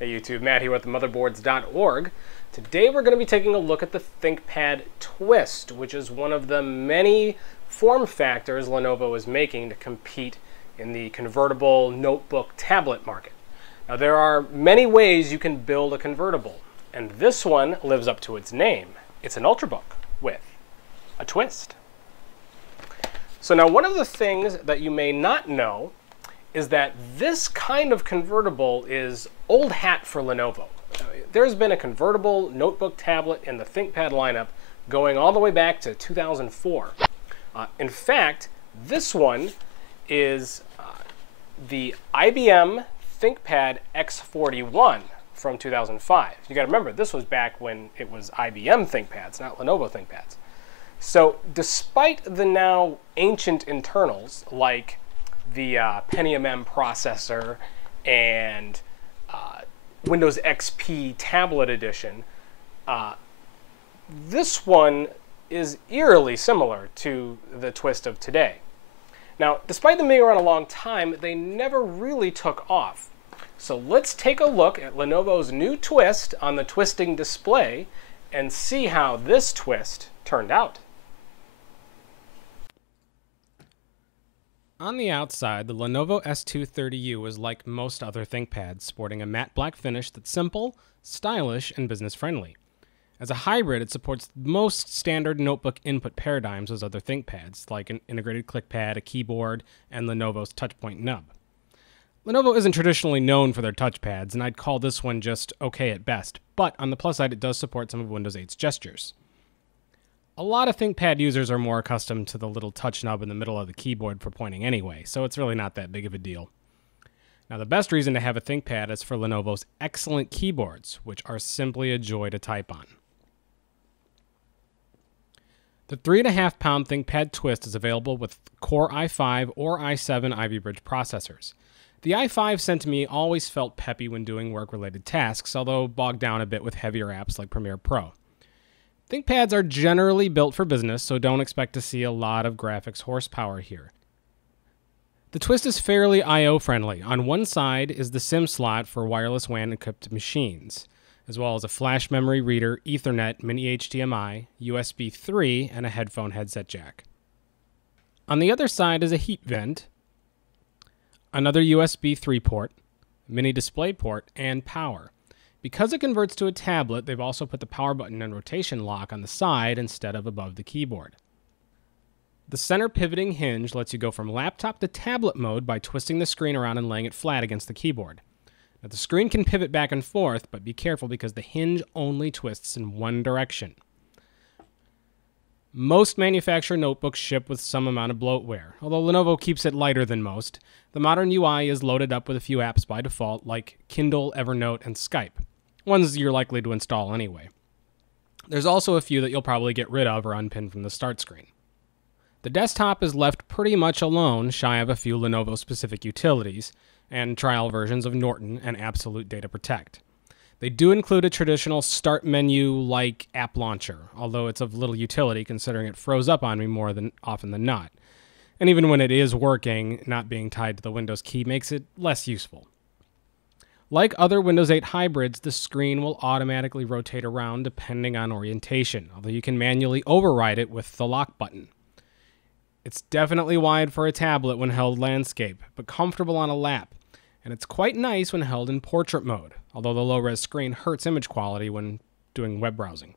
Hey YouTube, Matt here with Motherboards.org. Today we're going to be taking a look at the Thinkpad Twist, which is one of the many form factors Lenovo is making to compete in the convertible notebook tablet market. Now there are many ways you can build a convertible, and this one lives up to its name. It's an Ultrabook with a twist. So now one of the things that you may not know is that this kind of convertible is old hat for Lenovo. There's been a convertible notebook tablet in the Thinkpad lineup going all the way back to 2004. In fact, this one is the IBM Thinkpad X41 from 2005. You got to remember, this was back when it was IBM ThinkPads, not Lenovo ThinkPads. So despite the now ancient internals like the Pentium M processor and Windows XP Tablet Edition, this one is eerily similar to the Twist of today. Now, despite them being around a long time, they never really took off. So let's take a look at Lenovo's new Twist on the twisting display and see how this twist turned out. On the outside, the Lenovo S230U is like most other ThinkPads, sporting a matte black finish that's simple, stylish, and business-friendly. As a hybrid, it supports most standard notebook input paradigms as other ThinkPads, like an integrated clickpad, a keyboard, and Lenovo's touchpoint nub. Lenovo isn't traditionally known for their touchpads, and I'd call this one just okay at best, but on the plus side, it does support some of Windows 8's gestures. A lot of ThinkPad users are more accustomed to the little touch nub in the middle of the keyboard for pointing anyway, so it's really not that big of a deal. Now, the best reason to have a ThinkPad is for Lenovo's excellent keyboards, which are simply a joy to type on. The 3.5-pound ThinkPad Twist is available with Core i5 or i7 Ivy Bridge processors. The i5 sent to me always felt peppy when doing work-related tasks, although bogged down a bit with heavier apps like Premiere Pro. ThinkPads are generally built for business, so don't expect to see a lot of graphics horsepower here. The Twist is fairly I/O friendly. On one side is the SIM slot for wireless WAN-equipped machines, as well as a flash memory reader, Ethernet, mini HDMI, USB 3, and a headphone headset jack. On the other side is a heat vent, another USB 3 port, mini display port, and power. Because it converts to a tablet, they've also put the power button and rotation lock on the side instead of above the keyboard. The center pivoting hinge lets you go from laptop to tablet mode by twisting the screen around and laying it flat against the keyboard. Now, the screen can pivot back and forth, but be careful because the hinge only twists in one direction. Most manufacturer notebooks ship with some amount of bloatware. Although Lenovo keeps it lighter than most, the modern UI is loaded up with a few apps by default like Kindle, Evernote, and Skype, ones you're likely to install anyway. There's also a few that you'll probably get rid of or unpin from the start screen. The desktop is left pretty much alone, shy of a few Lenovo-specific utilities, and trial versions of Norton and Absolute Data Protect. They do include a traditional start menu-like app launcher, although it's of little utility considering it froze up on me more often than not. And even when it is working, not being tied to the Windows key makes it less useful. Like other Windows 8 hybrids, the screen will automatically rotate around depending on orientation, although you can manually override it with the lock button. It's definitely wide for a tablet when held landscape, but comfortable on a lap, and it's quite nice when held in portrait mode, although the low-res screen hurts image quality when doing web browsing.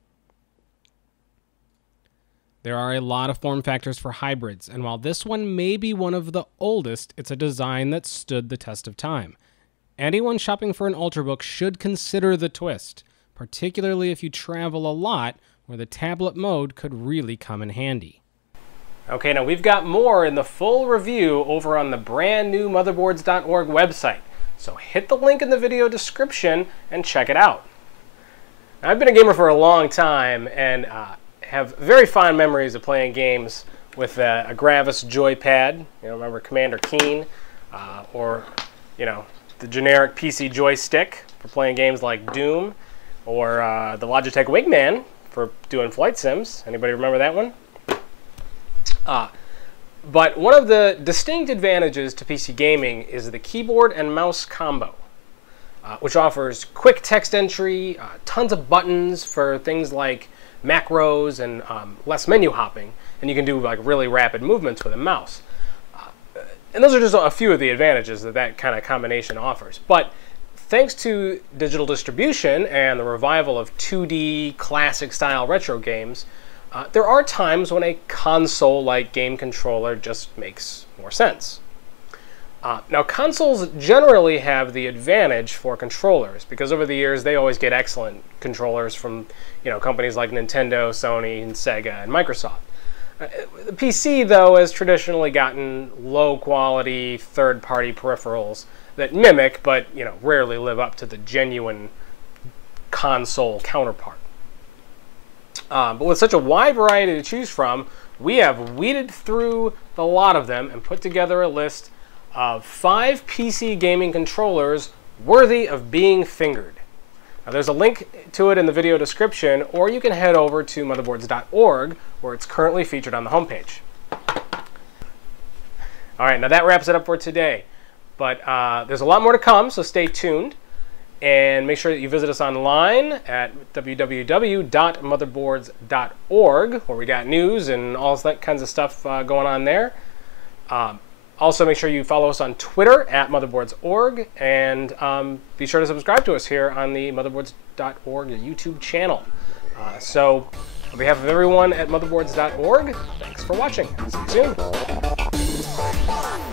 There are a lot of form factors for hybrids, and while this one may be one of the oldest, it's a design that stood the test of time. Anyone shopping for an Ultrabook should consider the Twist, particularly if you travel a lot, where the tablet mode could really come in handy. Okay, now we've got more in the full review over on the brand new Motherboards.org website, so hit the link in the video description and check it out. Now, I've been a gamer for a long time and have very fond memories of playing games with a Gravis joypad. Remember Commander Keen, or the generic PC joystick for playing games like Doom, or the Logitech Wingman for doing flight sims. Anybody remember that one? But one of the distinct advantages to PC gaming is the keyboard and mouse combo. which offers quick text entry, tons of buttons for things like macros and less menu hopping, and you can do like really rapid movements with a mouse. And those are just a few of the advantages that that kind of combination offers. But thanks to digital distribution and the revival of 2D classic-style retro games, there are times when a console-like game controller just makes more sense. Now, consoles generally have the advantage for controllers because over the years they always get excellent controllers from companies like Nintendo, Sony, and Sega, and Microsoft. The PC, though, has traditionally gotten low-quality third-party peripherals that mimic, but rarely live up to the genuine console counterpart. But with such a wide variety to choose from, we have weeded through the lot of them and put together a list of 5 PC gaming controllers worthy of being fingered. Now, there's a link to it in the video description, or you can head over to Motherboards.org, where it's currently featured on the homepage. All right, now that wraps it up for today. But there's a lot more to come, so stay tuned. And make sure that you visit us online at www.motherboards.org, where we got news and all that kinds of stuff going on there. Also, make sure you follow us on Twitter at Motherboards.org, and be sure to subscribe to us here on the Motherboards.org YouTube channel. So, on behalf of everyone at Motherboards.org, thanks for watching. See you soon.